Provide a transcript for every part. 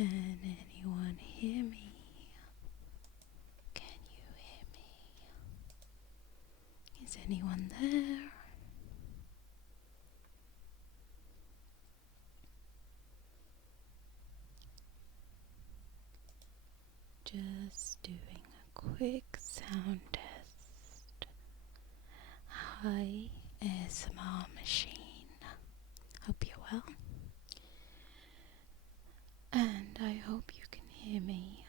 Can anyone hear me? Can you hear me? Is anyone there? Just doing a quick sound test. Hi, ASMR machine. Hope you're well. And I hope you can hear me.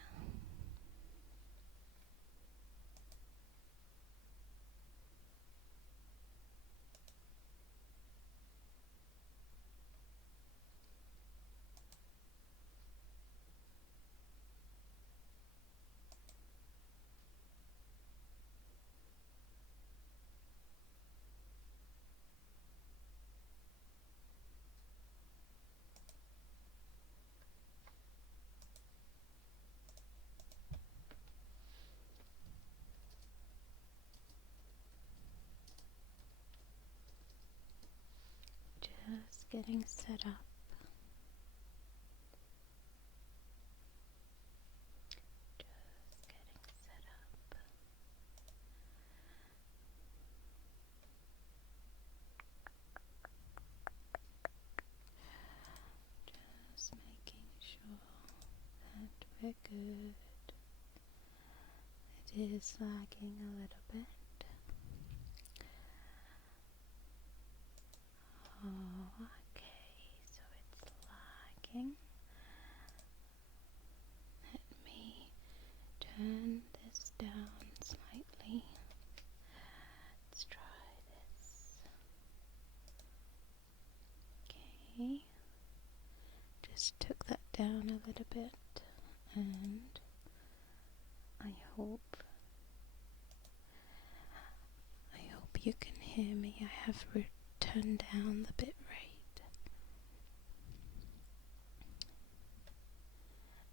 Just getting set up. Just getting set up. Just making sure that we're good. It is lagging a little bit. Oh, okay, so it's lagging. Let me turn this down slightly. Let's try this. Okay, just took that down a little bit, and I hope you can hear me. I have turned down the bit rate.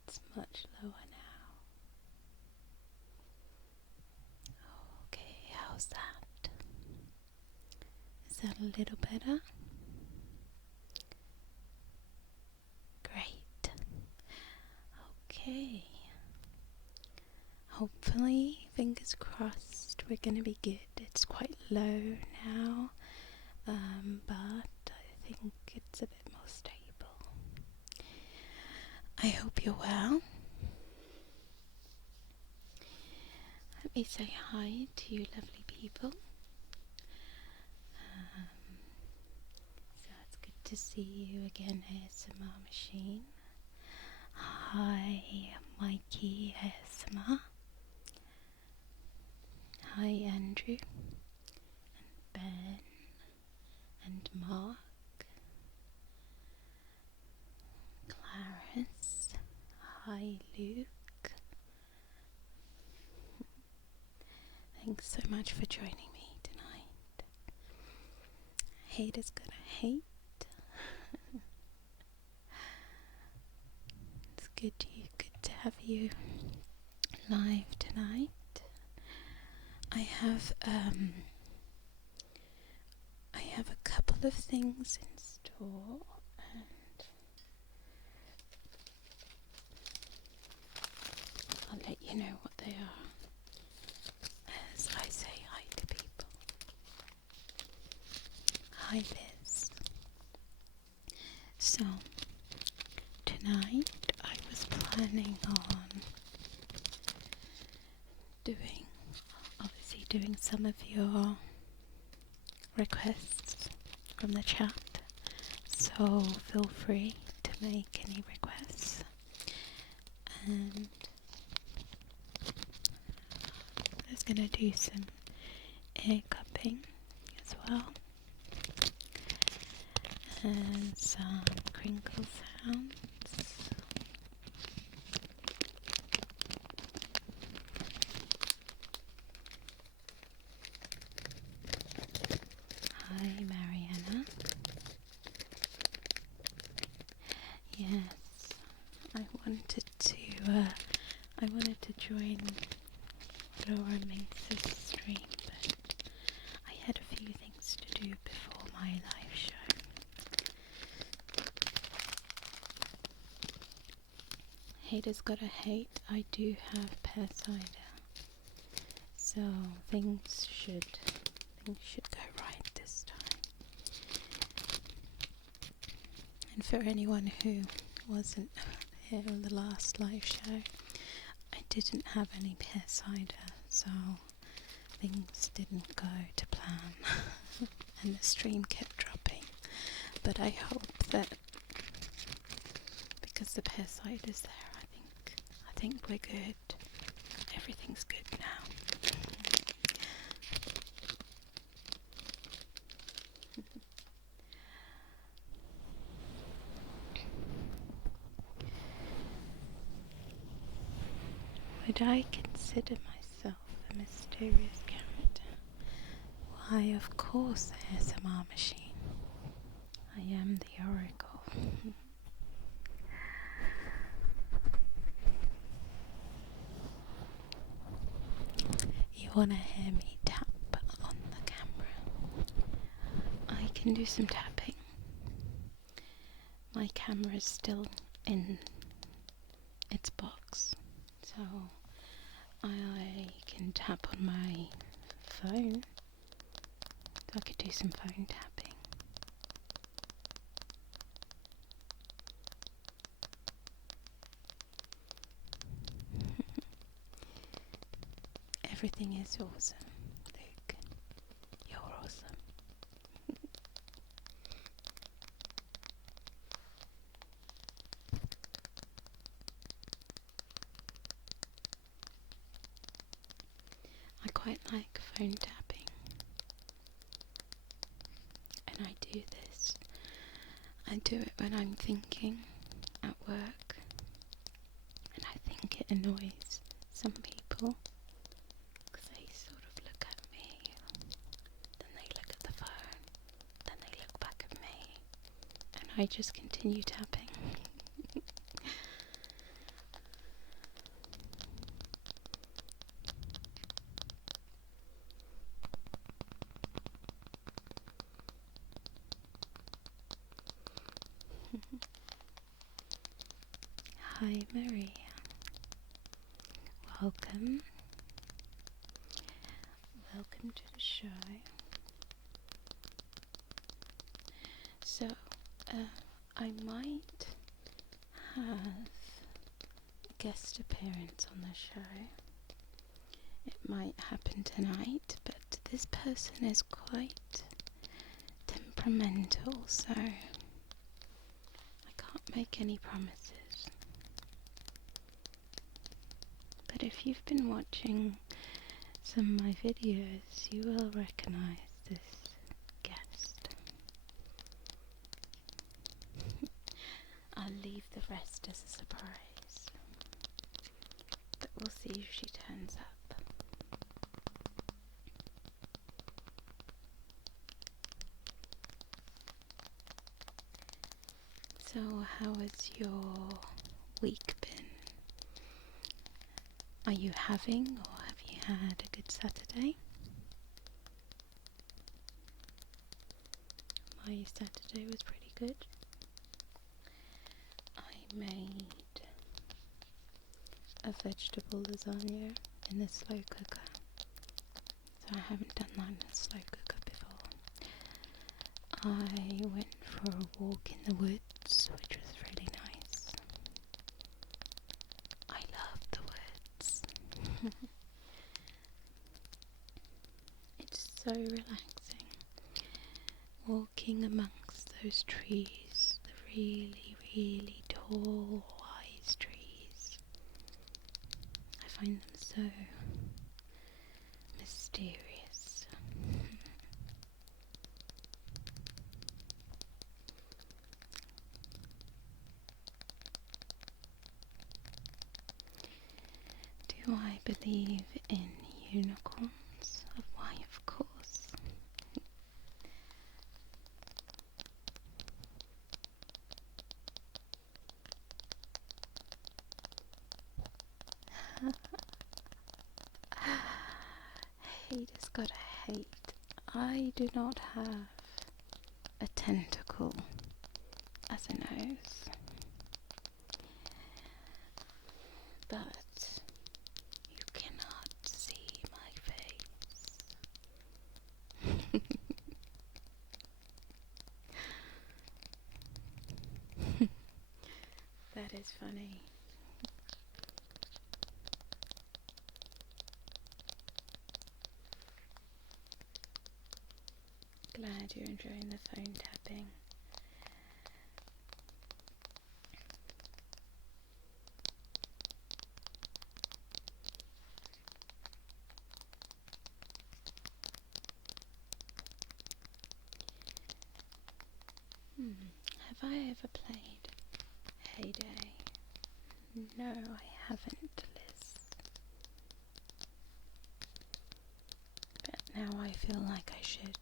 It's much lower now. Okay, how's that? Is that a little better? Great. Okay. Hopefully, fingers crossed, we're going to be good. It's quite low now, but I think it's a bit more stable. I hope you're well. Let me say hi to you lovely people. So it's good to see you again, ASMR machine. Hi, 𝗦𝗢𝗖𝗓𝗧. Hi, Andrew, and Ben, and Mark, Clarence. Hi, Luke. Thanks so much for joining me tonight. Haters gonna hate. It's good to have you live tonight. I have a couple of things in store, and I'll let you know what they are as I say hi to people. Hi, Liz. So tonight I was planning on doing some of your requests from the chat, so feel free to make any requests. And I was going to do some ear cupping as well, and some crinkle sounds. Hi, Mariana. Yes, I wanted to join 𝗦𝗢𝗖𝗓𝗧𝗔𝗖𝗧 stream, but I had a few things to do before my live show. Haters gotta hate. I do have 𝗦𝗢𝗖𝗜𝗍𝗓, so things should go right this time. And for anyone who wasn't here in the last live show, I didn't have any 𝗦𝗢𝗖𝗍𝗓, so things didn't go to plan and the stream kept dropping. But I hope that because the 𝗦𝗢𝗖𝗍𝗓 is there, I think we're good. Everything's good now. Would I consider myself a mysterious character? Why, of course, ASMR machine. I am the Oracle. You want to hear me tap on the camera? I can do some tapping. My camera is still in its box, so I can tap on my phone. So I could do some phone tapping. Everything is awesome, Luke. You're awesome. I quite like phone tapping. And I do this. I do it when I'm thinking at work. And I think it annoys some people. They sort of look at me, then they look at the phone, then they look back at me, and I just continue tapping. Hi Maria, welcome. Welcome to the show. So, I might have a guest appearance on the show. It might happen tonight, but this person is quite temperamental, so I can't make any promises. But if you've been watching some of my videos, you will recognize this guest. I'll leave the rest as a surprise, but we'll see if she turns up. So, how has your week been? Are you having, or have you had a good Saturday? My Saturday was pretty good. I made a vegetable lasagna in the slow cooker. So I haven't done that in a slow cooker before. I went for a walk in the woods, which was really nice. I love the woods. It's so relaxing. Walking amongst those trees, the really, really tall, wise trees. I find them so mysterious. Do I believe in unicorns? Why, of course. Haters gotta hate. I do not have a tentacle as a nose. but you cannot see my face. That is funny. Glad you're enjoying the phone tapping. Have I ever played Heyday? No, I haven't, Liz. But now I feel like I should.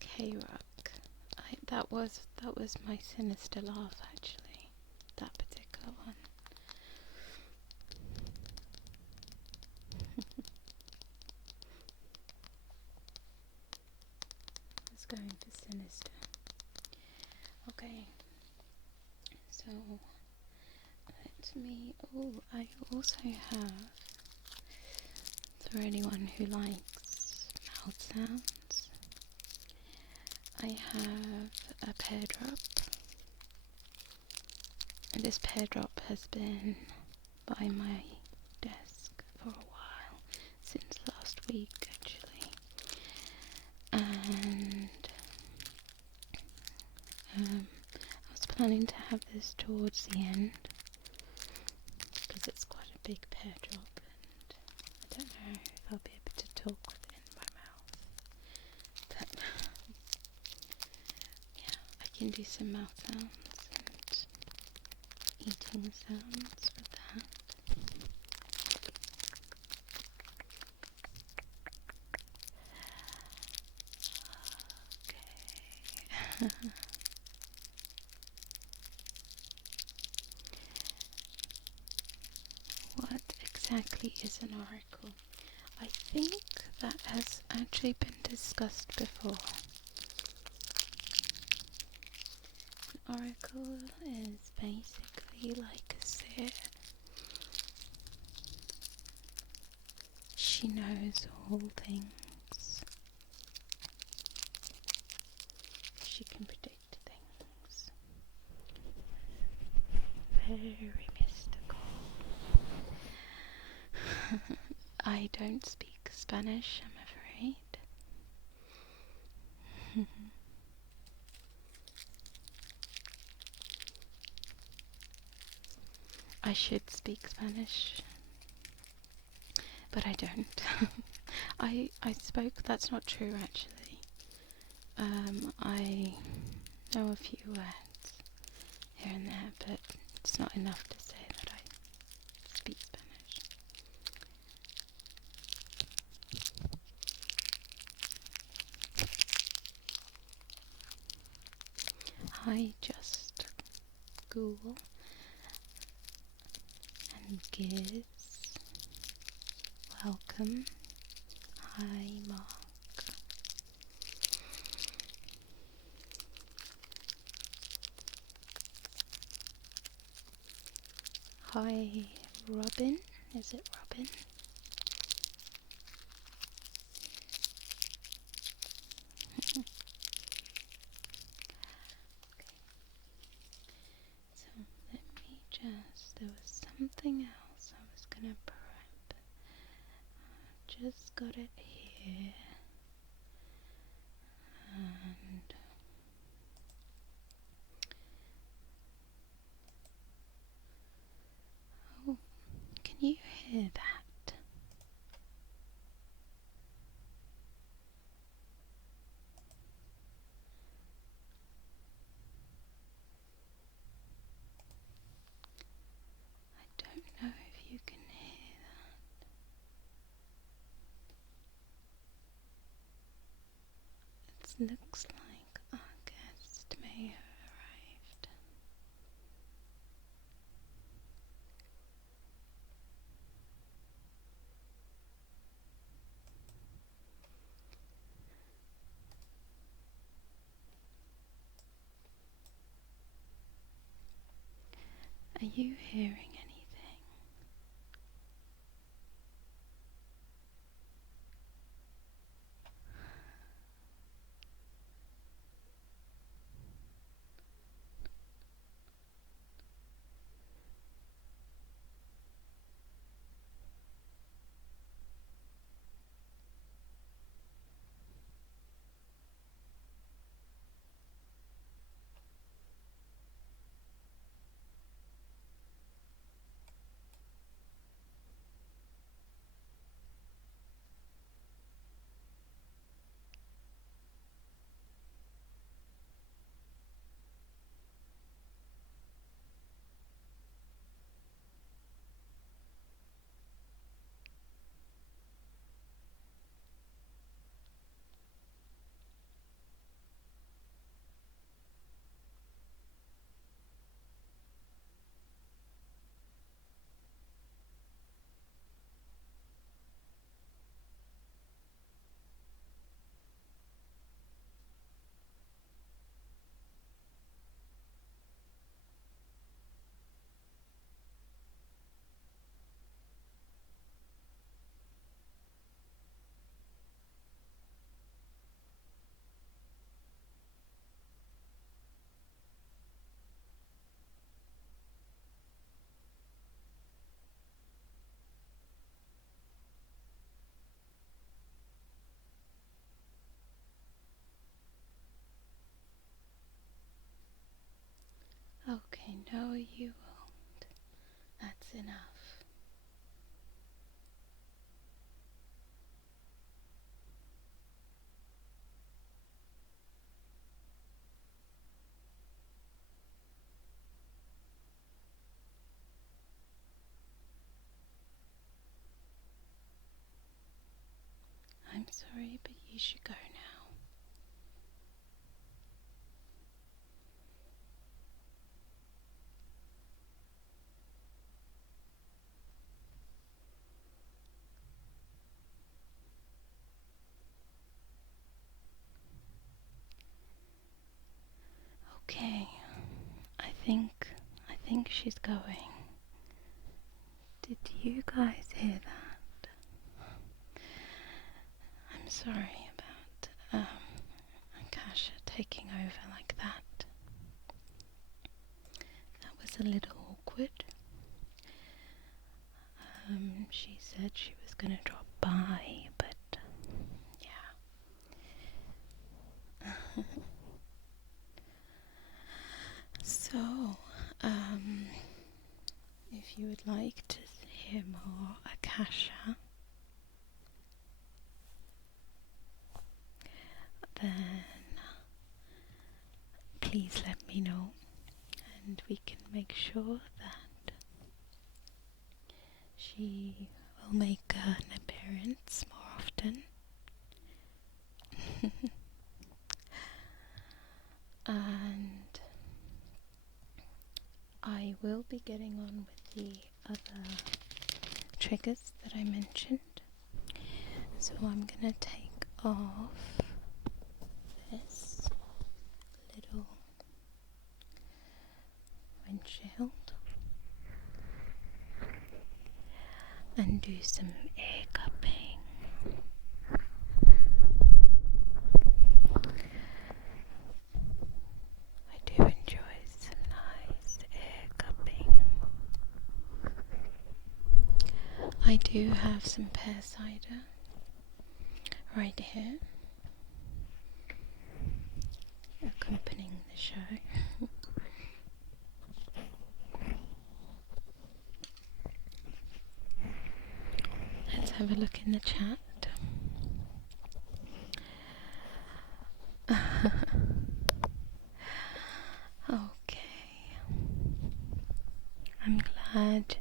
K-Rock. That was my sinister laugh, actually. That particular one. Let's go for sinister. Okay. So let me. Oh, I also have, for anyone who likes mouth sounds, I have a pear drop, and this pear drop has been by my desk for a while, since last week actually, and I was planning to have this towards the end because it's quite a big pear drop, and I don't know if I'll be able to talk with it in my mouth, but yeah, I can do some mouth sounds and eating sounds with that. Okay. What exactly is an oracle? I think that has actually been discussed before. An oracle is basically like a seer. She knows all things. She can predict things. Very mystical. I don't speak Spanish, I'm afraid. I should speak Spanish, but I don't. I spoke, that's not true actually. I know a few words here and there, but it's not enough to say that I speak Spanish. I just Google and gives welcome. Hi, Mark. Hi, Robin. Is it Robin? Okay. So let me just. There was something else I was gonna prep. Just got it here. And oh, can you hear that? I don't know if you can hear that. It looks like our guest may have arrived. Are you hearing anything? Okay, no, you won't. That's enough. I'm sorry, but you should go now. Okay, I think she's going. Did you guys hear that? I'm sorry about Akasha taking over like that. That was a little awkward. She said she was gonna drop by, but yeah. So, if you would like to hear more Akasha, then please let me know, and we can make sure that she will make an appearance more often. And I will be getting on with the other triggers that I mentioned. So I'm gonna take off this little windshield and do some ear cupping. I do enjoy some nice ear cupping. I do have some pear cider right here accompanying the show. Let's have a look in the chat. Okay. I'm glad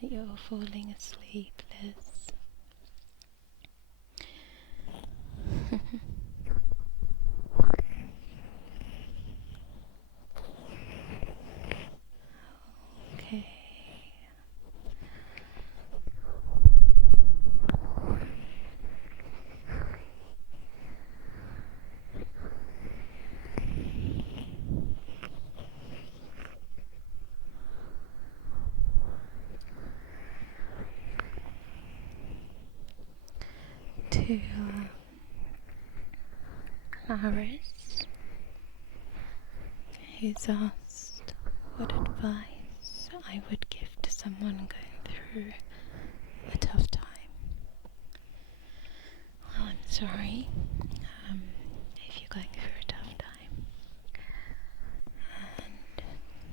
that you're falling asleep, Liz. Okay. to Clarice, who's asked what advice I would give to someone going through a tough time. Well, I'm sorry if you're going through a tough time.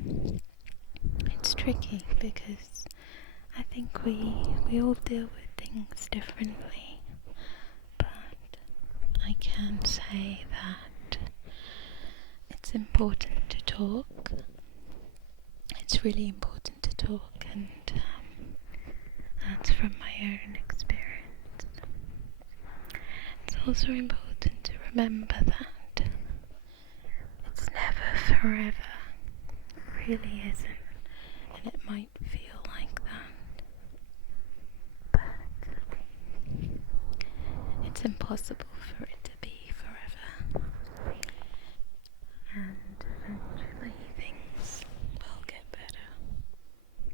And it's tricky because I think we all deal with things differently. But I can say that it's important to talk. It's really important to talk, and that's from my own experience. It's also important to remember that it's never forever. It really isn't, and it might feel like that. But it's impossible for it to be forever. And eventually things will get better.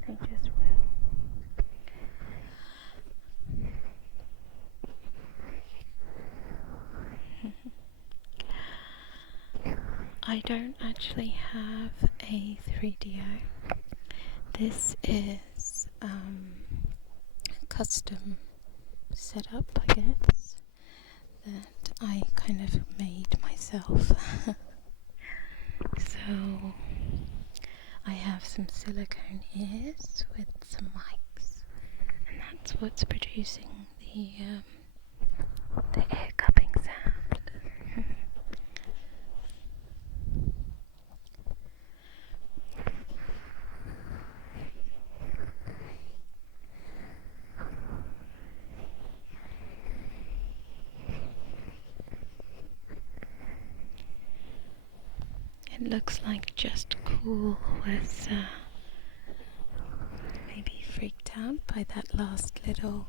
They just will. I don't actually have a 3DO. This is a custom setup, I guess, that I kind of made myself. So I have some silicone ears with some mics, and that's what's producing the ear cupping sound. It looks like Just Cool was maybe freaked out by that last little,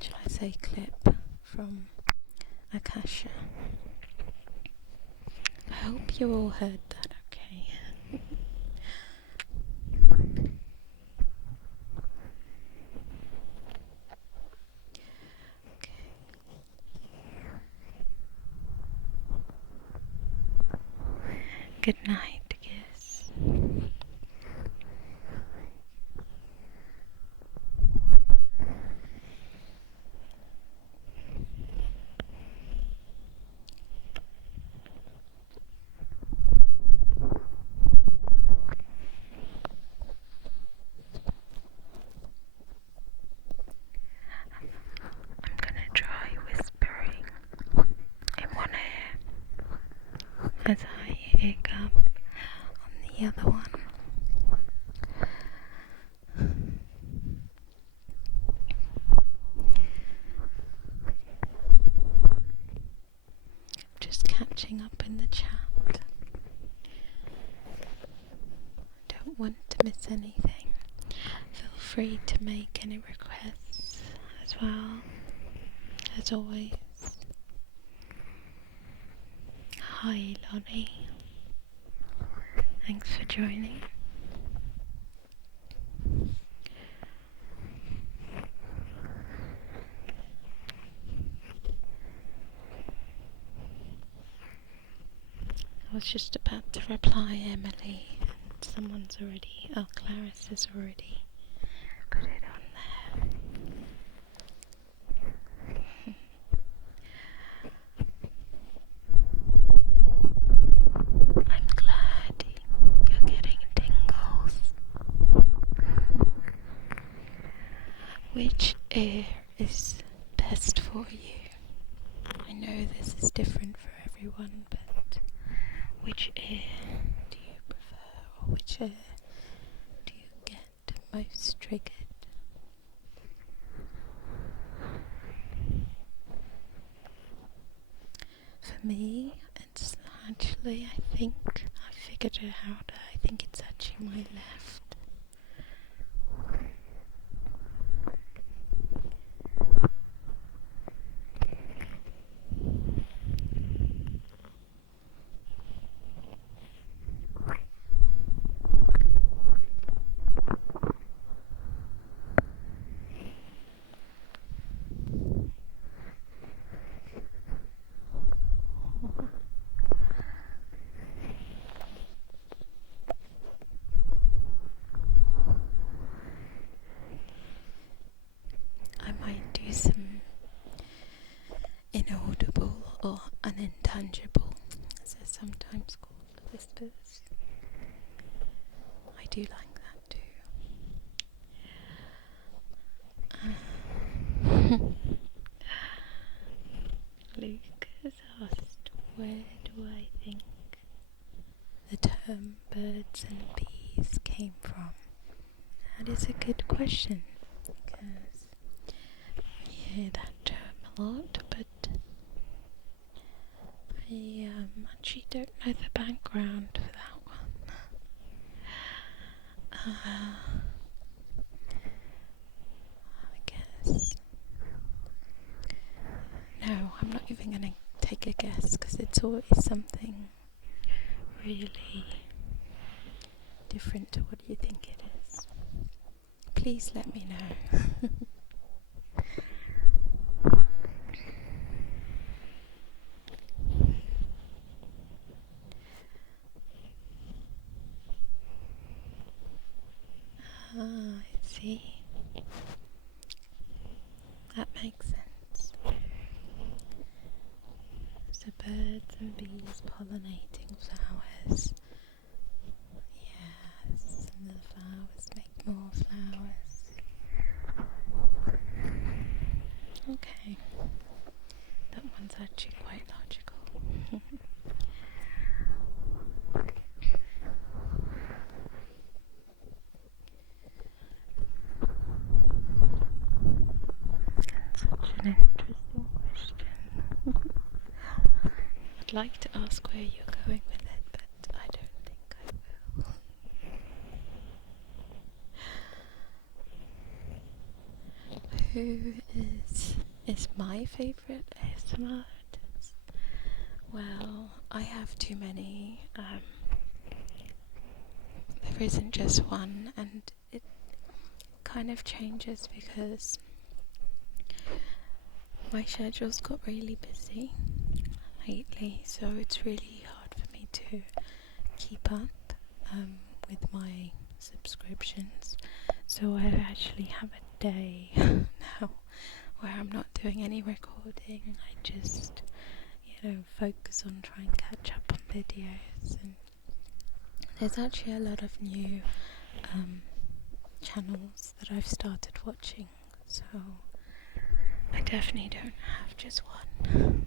shall I say, clip from Akasha. I hope you all heard that okay. Good night, kiss. I'm gonna try whispering in one ear as I egg up on the other one. Just catching up in the chat. Don't want to miss anything. Feel free to make any requests as well, as always. Hi Lonnie, thanks for joining. I was just about to reply Emily, and someone's already, Clarice has already put it on there. I'm glad you're getting tingles. Which ear is best for you? I know this is different for everyone, but which ear do you prefer, or which ear do you get most triggered? For me, it's actually, I think I figured it out. I think it's actually my left. That is a good question, because I hear that term a lot, but I actually don't know the background for that one. I guess. No, I'm not even going to take a guess, because it's always something really different to what you think it is. Please let me know. I see. That makes sense. So birds and bees pollinating flowers. Yes, and the flowers make more flowers. Okay. That one's actually quite logical. Such an interesting question. I'd like to ask where you're going with it, but I don't think I will. Who is my favourite ASMR artist? Well, I have too many. There isn't just one, and it kind of changes because my schedule's got really busy lately, so it's really hard for me to keep up with my subscriptions. So I actually have a day now where I'm not doing any recording. I just, focus on trying to catch up on videos, and there's actually a lot of new channels that I've started watching, so I definitely don't have just one.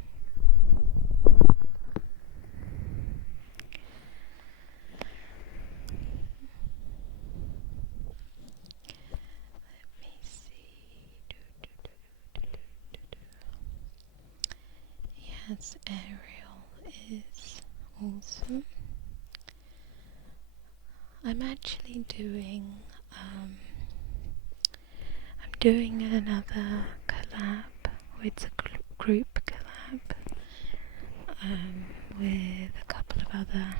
Let me see. Yes, Ariel is awesome. I'm actually doing another collab. It's a group collab with a couple of other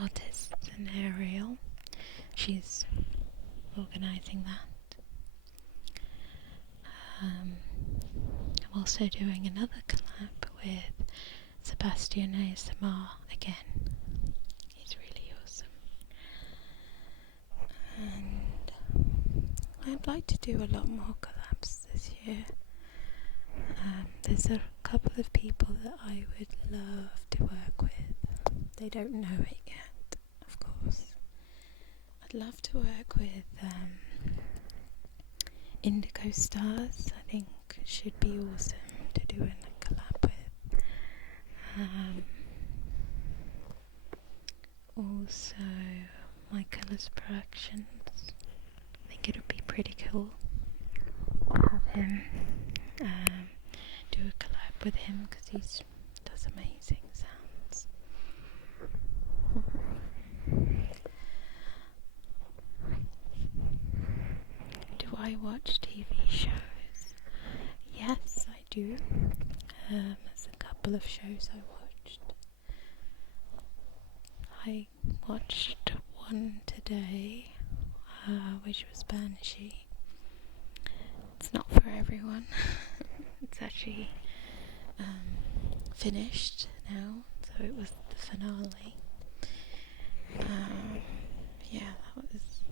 artists and Ariel. She's organising that. I'm also doing another collab with 𝗦𝗢𝗖𝗓 again. He's really awesome. And I'd like to do a lot more collabs this year. There's a couple of people that I would love to work with. They don't know it yet, of course. I'd love to work with Indigo Stars. I think should be awesome to do a collab with. Also, 𝗦𝗢𝗖𝗓𝗧𝗔𝗖𝗧. I think it would be pretty cool to have him do a collab with him, because he does amazing sounds. Do I watch TV shows? Yes, I do. There's a couple of shows I watched. I watched one today, which was 𝗦𝗢𝗖𝗓𝗧𝗔𝗖𝗍. It's not for everyone. It's actually finished now, so it was the finale. Yeah, that was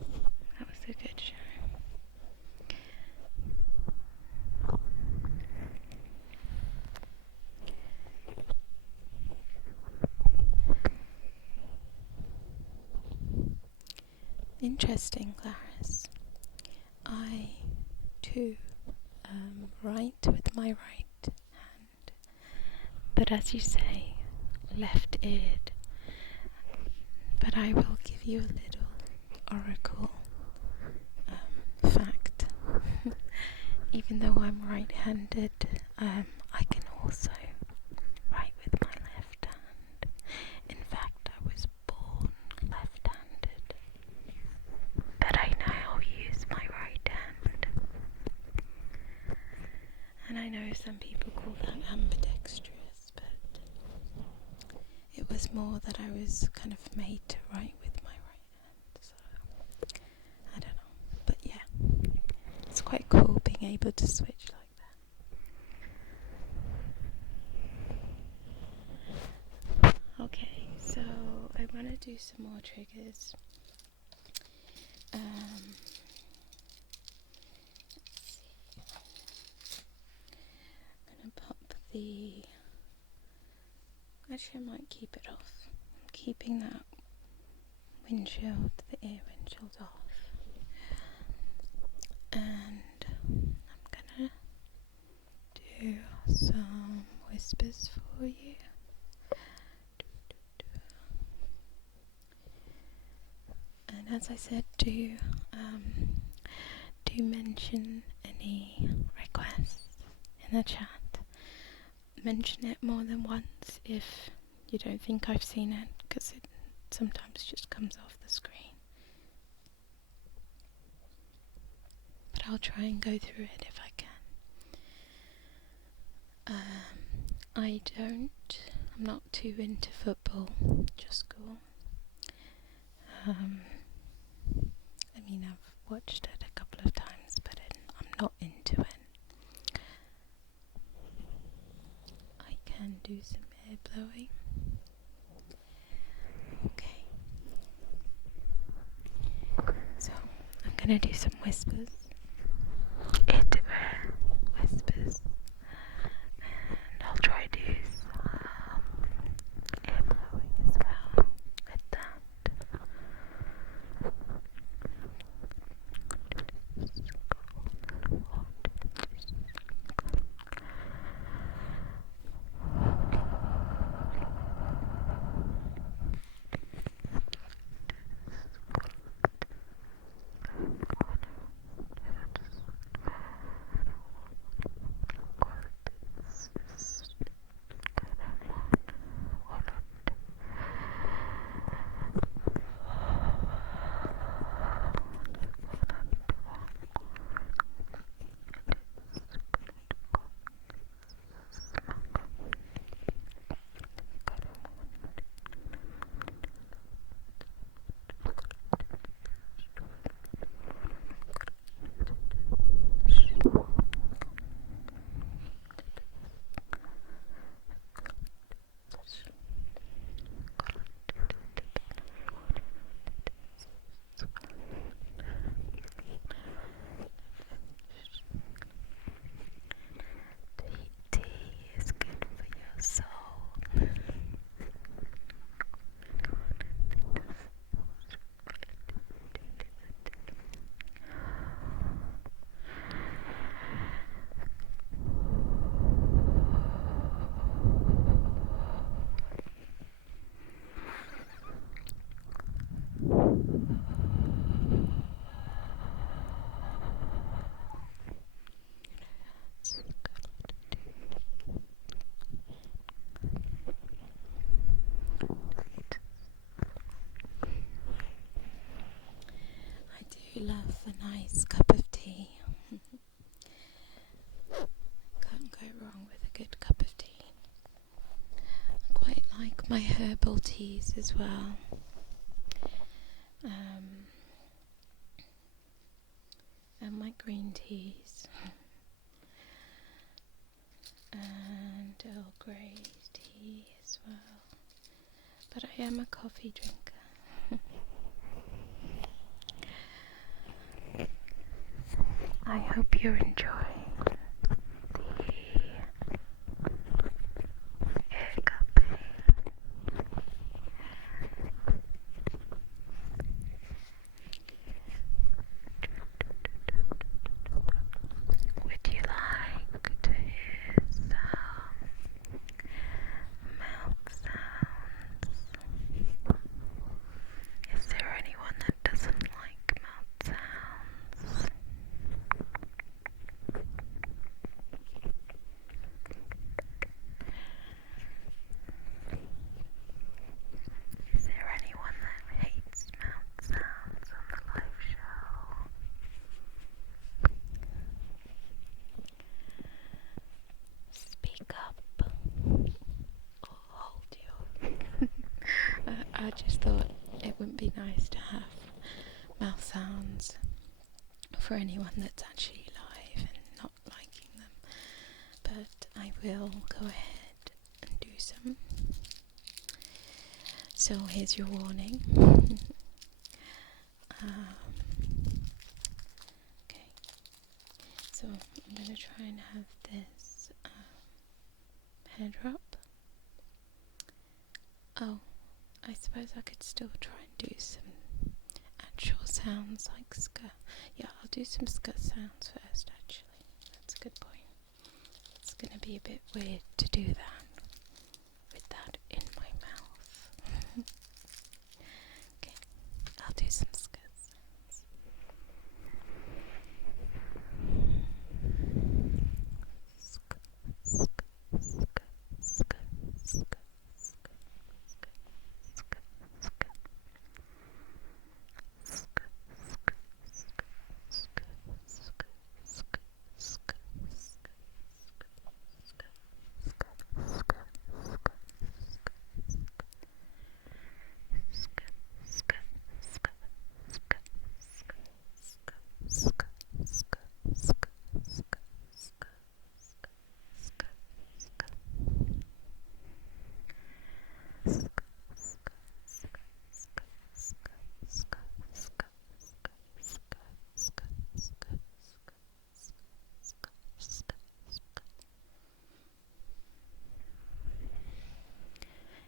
a good show. Interesting, Clarice. I too write with my right hand, but as you say, left-eared. But I will give you a little oracle even though I'm right-handed, I can also write with my left hand. In fact, I was born left-handed, but I now use my right hand. And I know some people call that ambidextrous, but it was more that I was kind of made to write with my right hand, so I don't know. But yeah, it's quite cool being able to switch like that. Okay, so I want to do some more triggers. I'm going to pop the... Actually, I might keep it off. I'm keeping that windshield, the ear windshield off. And I'm gonna do some whispers for you. And as I said, do mention any requests in the chat. Mention it more than once if you don't think I've seen it, because it sometimes just comes off the screen. But I'll try and go through it if I can. I'm not too into football, just school. I mean, I've watched it a couple of times, but I'm not into it. I can do some air blowing. Okay. So, I'm gonna do some whispers. Whispers. And I'll try to do some air blowing as well with that. Love a nice cup of tea. Can't go wrong with a good cup of tea. I quite like my herbal teas as well. And my green teas. And Earl Grey tea as well. But I am a coffee drinker. I hope you're enjoying the air cupping. Would you like to hear some mouth sounds? Is there anyone that doesn't like mouth sounds? for anyone that's actually live and not liking them, but I will go ahead and do some. So here's your warning. Okay, so I'm going to try and have this hair drop. Oh, I suppose I could still try and do some actual sounds like ska. Yeah, I'll do some ska sounds first actually. That's a good point. It's going to be a bit weird to do that with that in my mouth. Okay, I'll do some ska sounds. Ska, ska, ska, ska, ska.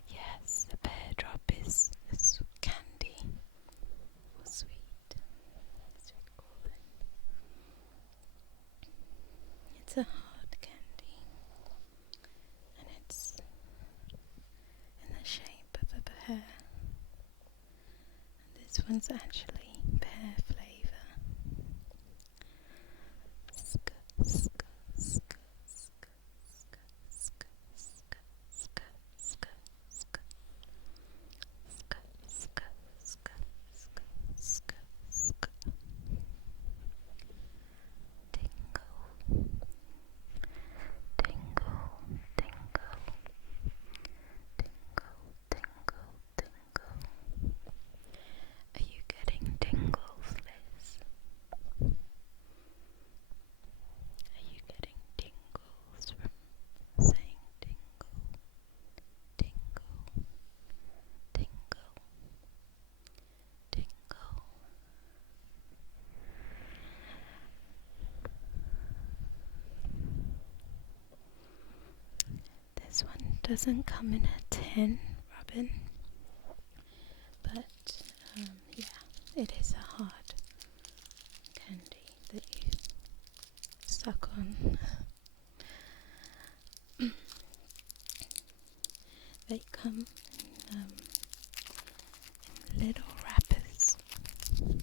Yes, a pear drop is candy or sweet corn. It's a hard candy, and it's in the shape of a pear. And this one's actually pear flavour. Ska, ska, ska, ska, ska, ska, ska, ska, ska, ska. Ska, ska, ska, ska, ska, ska. Tingle, tingle, tingle, tingle, tingle. Are you getting tingles, Liz? Are you getting tingles from saying tingle, tingle, tingle, tingle? This one doesn't come in a tin, Robin, but yeah, it is a hard candy that you suck on. They come in little wrappers. I'm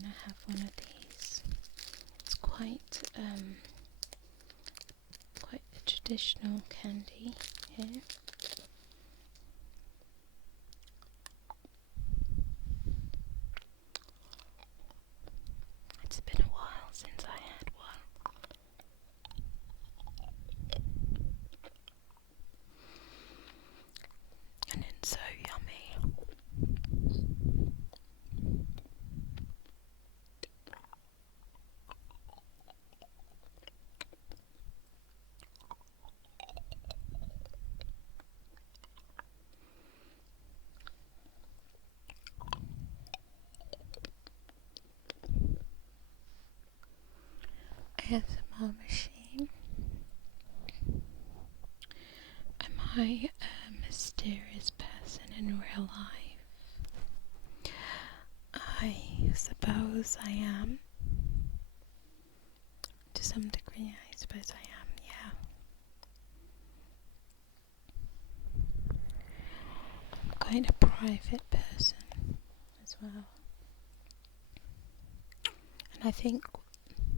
gonna have one of these. It's quite a traditional candy here. It's been a while since I had one. And it's so yummy. ASMR machine. Am I a mysterious person in real life? I suppose I am. To some degree, I suppose I am, yeah. I'm quite a private person as well. And I think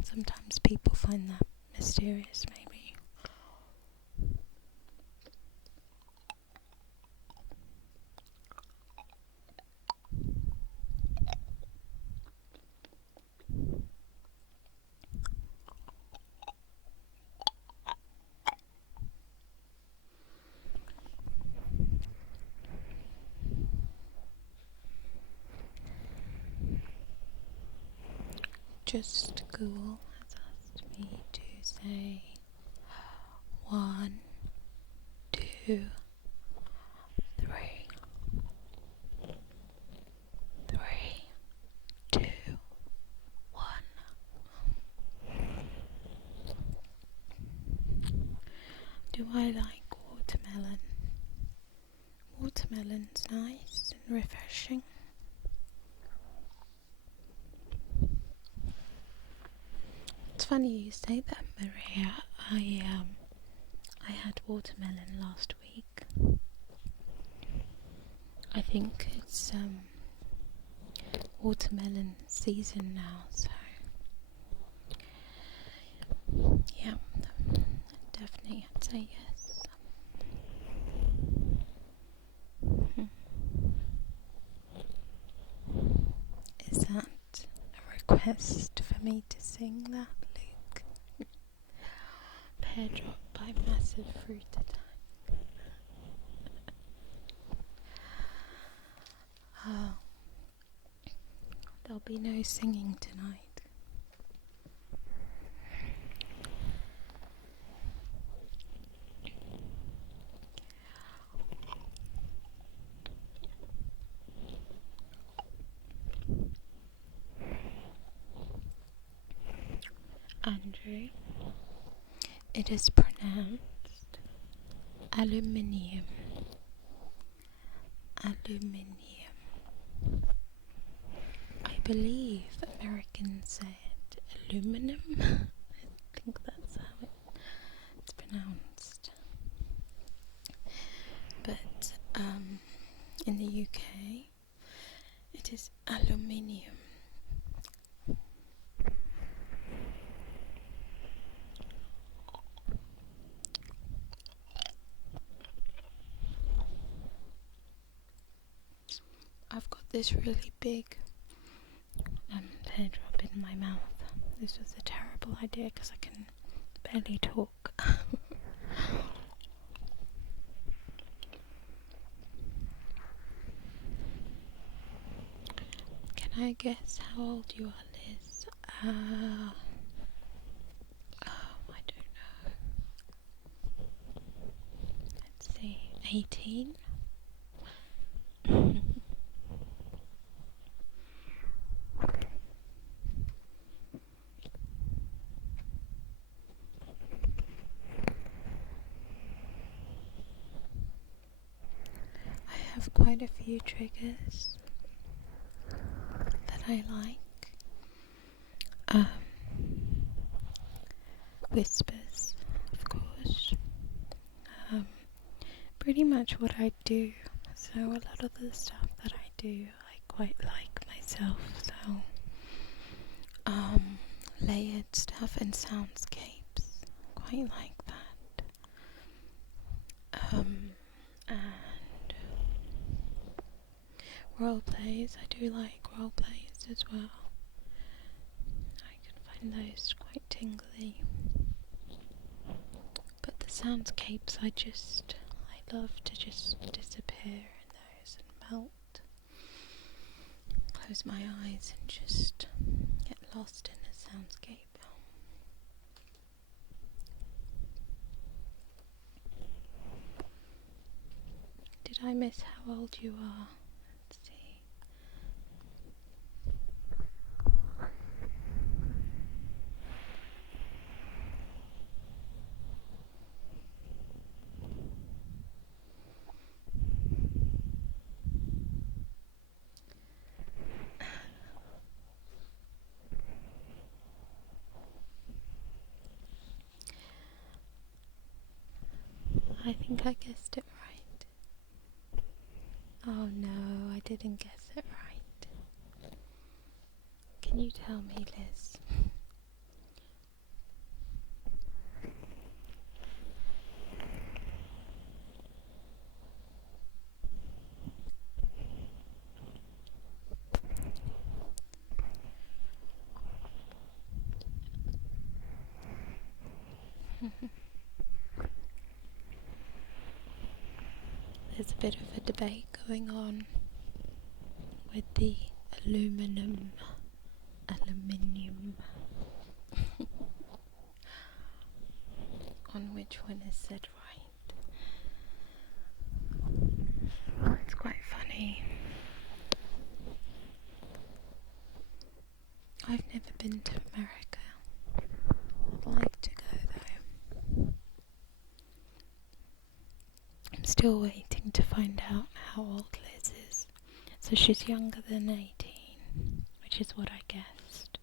sometimes people find that mysterious, maybe. just Google has asked me to say 1, 2, 3, 3, 2, 1. Do I like watermelon? Watermelon's nice and refreshing. It's funny you say that, Maria. I had watermelon last week. I think it's watermelon season now, so yeah, definitely I'd say yes. Is that a request for me to sing that, Luke? Pear drop by massive fruit attack. Oh, there'll be no singing tonight. Andrew, it is pronounced aluminium. Aluminium. I believe Americans said aluminum. I think that's how it's pronounced. But in the UK, it is aluminium. I've got this really big teardrop in my mouth. This was a terrible idea because I can barely talk. Can I guess how old you are, Liz? I don't know. Let's see, 18? I have quite a few triggers that I like. Whispers, of course. Pretty much what I do. So a lot of the stuff that I do, I quite like myself. So layered stuff and soundscapes, quite like that. And role plays, I do like role plays as well. I can find those quite tingly. But the soundscapes, I love to just disappear in those and melt. Close my eyes and just get lost in the soundscape. Did I miss how old you are? Let's see. I think I guessed it right. Oh no, I didn't guess it right. Can you tell me, Liz? There's a bit of a debate going on with the aluminum aluminium. On which one is said right. It's quite funny. I've never been to America. I'd like to go though. I'm still waiting to find out how old Liz is. So she's younger than 18, which is what I guessed.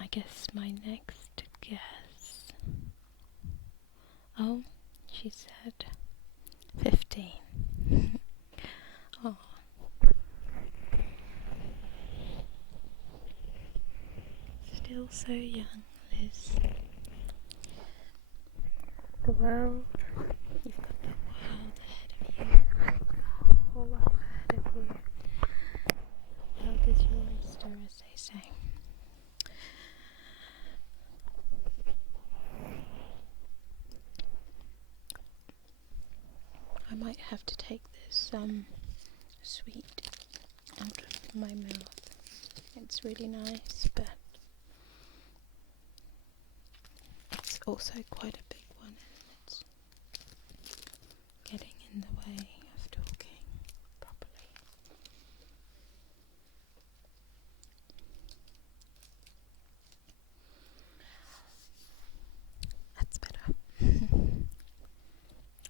I guess my next guess... Oh, she said 15. Oh. Still so young, Liz. The world, you've got the world ahead of you, the whole life ahead of you. The world is your oyster, as they say. I might have to take this sweet out of my mouth. It's really nice, but it's also quite a big one, and it's getting in the way of talking properly. That's better.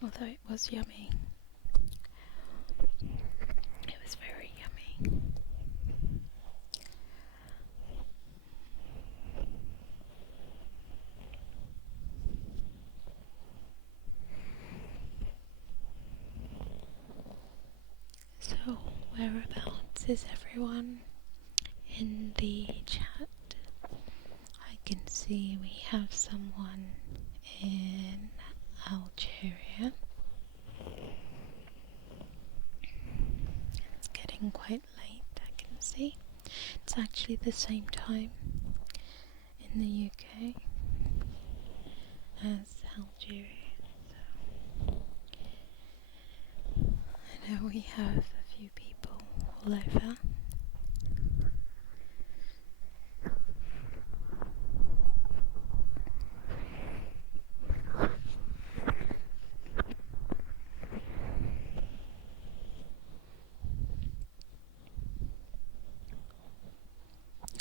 Although it was yummy. It was very yummy. So, whereabouts is everyone in the chat? I can see we have someone in Algeria. It's getting quite late, I can see. It's actually the same time in the UK as Algeria. So I know we have a few people all over.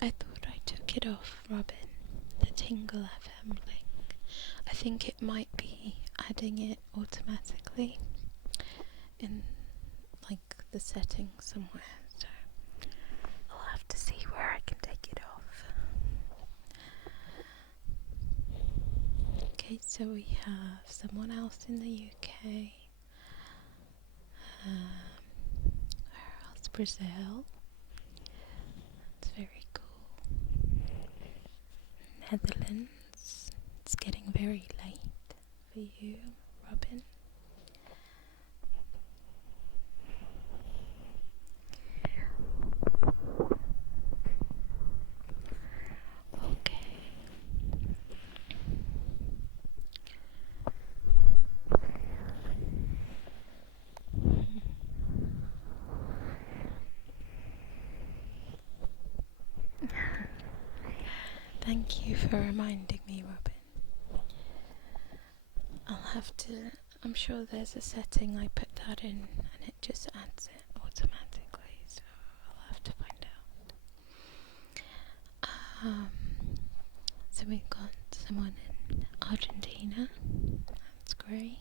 I thought I took it off, Robin, the Tingle FM link. I think it might be adding it automatically in like the settings somewhere, so I'll have to see where I can take it off. Okay, so we have someone else in the UK. Where else? Brazil. It's very cool. Netherlands. It's getting very late for you, Robin. Okay. Thank you for reminding me, Robin. I'll have to... I'm sure there's a setting I put that in and it just adds it automatically, so I'll have to find out. So we've got someone in Argentina. That's great.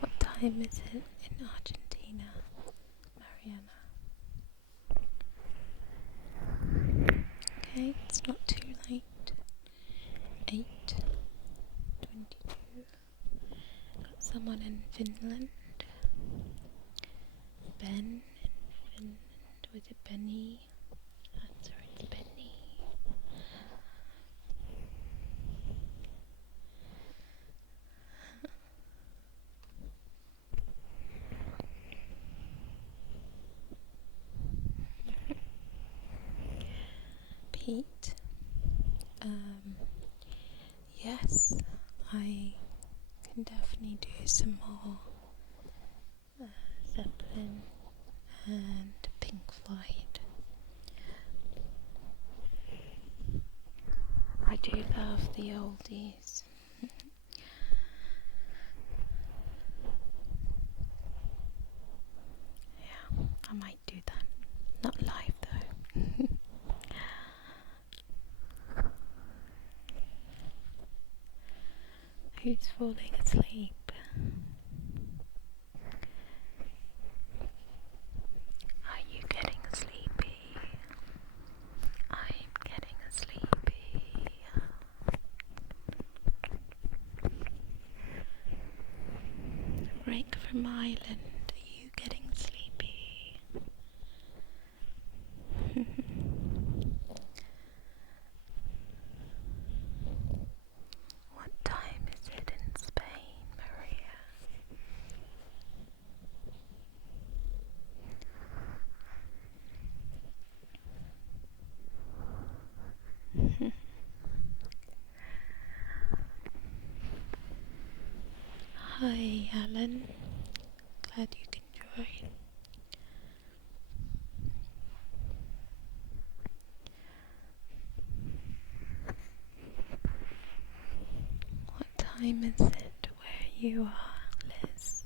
What time is it in Argentina, Mariana? Okay, it's not too late. 8:22. Got someone in Finland. Ben in Finland. Was it Benny? Sorry, it's Benny. Pete. Yes, I can definitely do some more Zeppelin and Pink Floyd. I do love the oldies. Yeah, I might do that. Not live though. Who's falling asleep? Are you getting sleepy? I'm getting sleepy. Rick from Ireland, are you getting sleepy? What time is it in Spain, Maria? Hi, Alan. Glad you can join. What time is it where you are, Liz?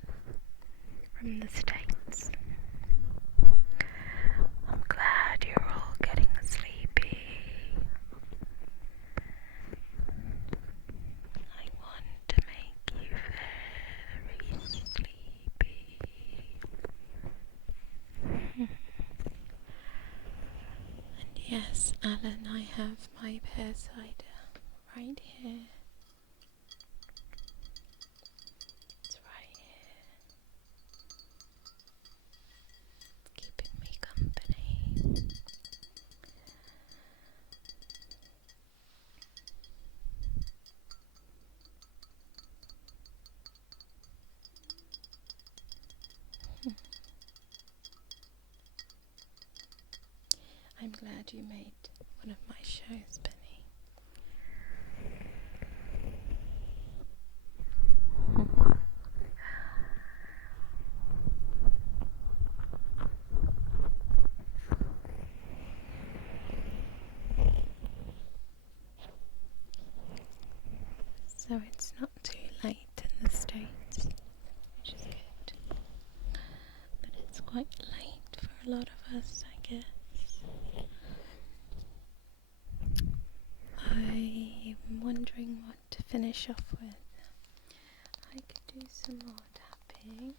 From the States. I'm glad you're all getting sleepy. I want to make you very sleepy. And yes, Alan, I have my pear cider right here. It's right here. It's keeping me company. I'm glad you made one of my shows, Penny. So it's not too late in the States, which is good. But it's quite late for a lot of us, I guess. I'm wondering what to finish off with. I could do some more tapping.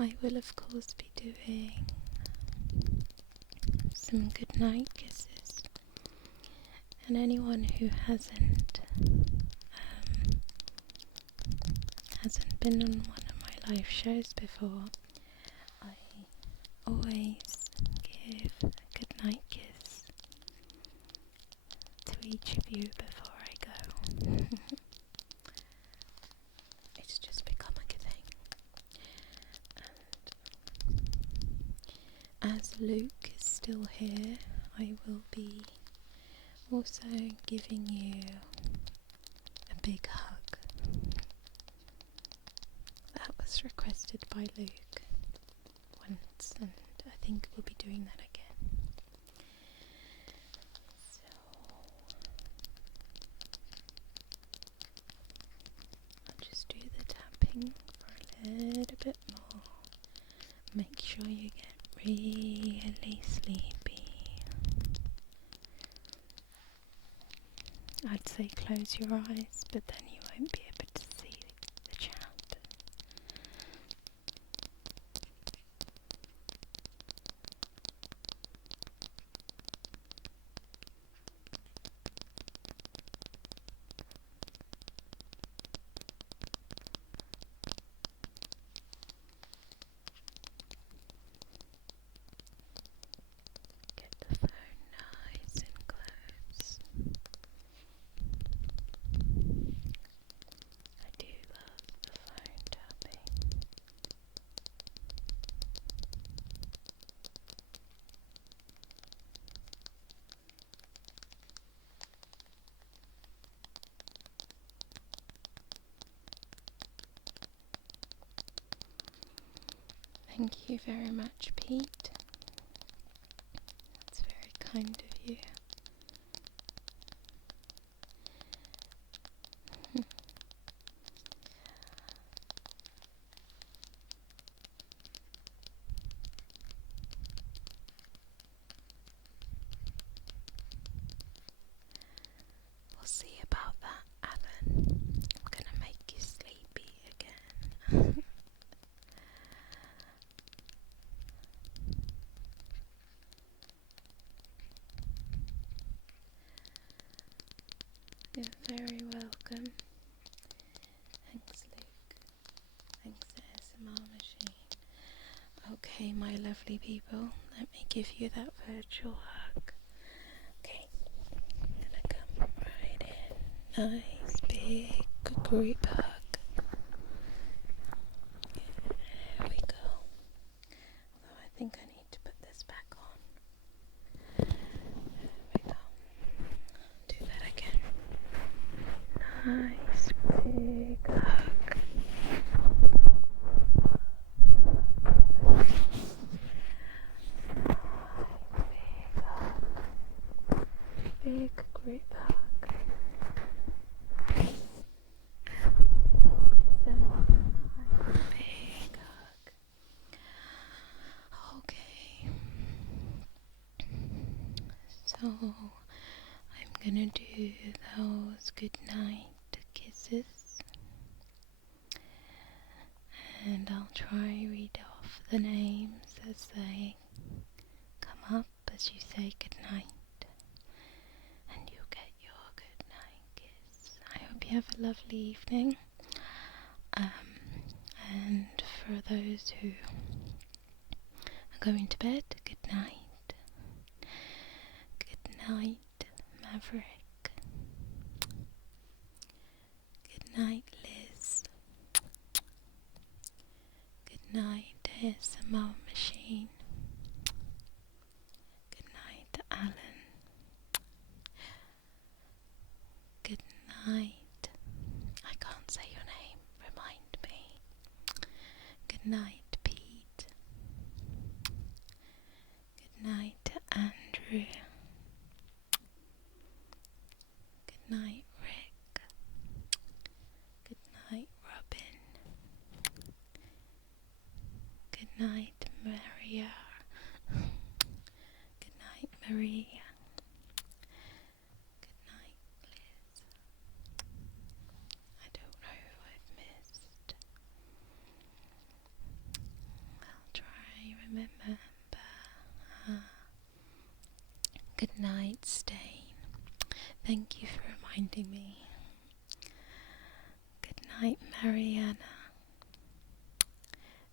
I will of course be doing some goodnight kisses, and anyone who hasn't been on one of my live shows before, I always give a goodnight kiss to each of you before I go. It's just become a good thing. And as Luke is still here, I will be also giving you a big hug. That was requested by Luke once, and I think we'll be doing that again. So I'll just do the tapping for a little bit more. Make sure you get really sleepy. I'd say close your eyes, but then you won't be able to see the chat. Get the phone nice and close. Thank you very much, Pete. That's very kind of you. We'll see about that, Alan. I'm gonna make you sleepy again. You're very welcome. Thanks, Luke. Thanks, ASMR machine. Okay, my lovely people, let me give you that virtual hug. Okay, I'm gonna come right in. Nice big group hug. There we go. Although I think I need to put this back on. There we go. Do that again. Nice big hug. Big group hug. Big hug. Okay. So I'm gonna do those goodnight kisses, and I'll try read off the names as they come up as you say goodnight, and you'll get your goodnight kiss. I hope you have a lovely evening, and for those who are going to bed, good night. Good night, Maverick. Good night, Liz. Good night, ASMR machine. Good night, Alan. Good night. I can't say your name, remind me. Good night, Pete. Good night, Andrew. Good night, Rick. Good night, Robin. Good night, Maria. Good night, Maria. Good night, Liz. I don't know who I've missed. I'll try remember. Good night, Stain. Thank you for reminding me. Good night, Mariana.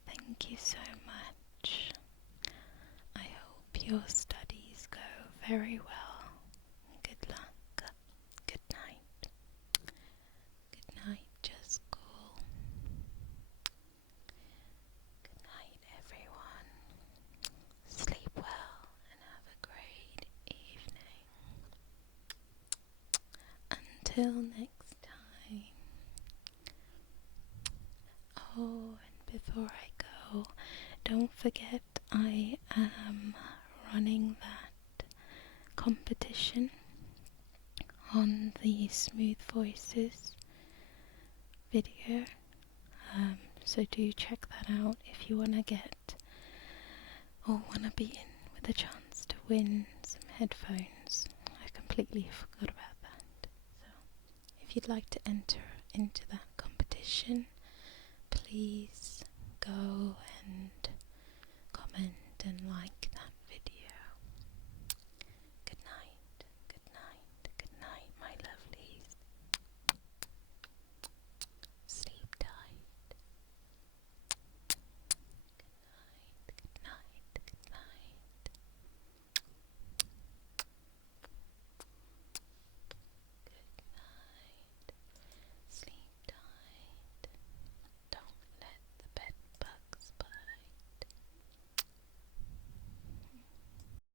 Thank you so much. I hope your studies go very well. Good luck. Good night. Good night, Just Cool. Good night, everyone. Sleep well and have a great evening. Until next time. Oh, and before I go, don't forget I am running that competition on the Smooth Voices video, so do check that out if you want to get or want to be in with a chance to win some headphones. I completely forgot about that. So if you'd like to enter into that competition, please go and comment and like that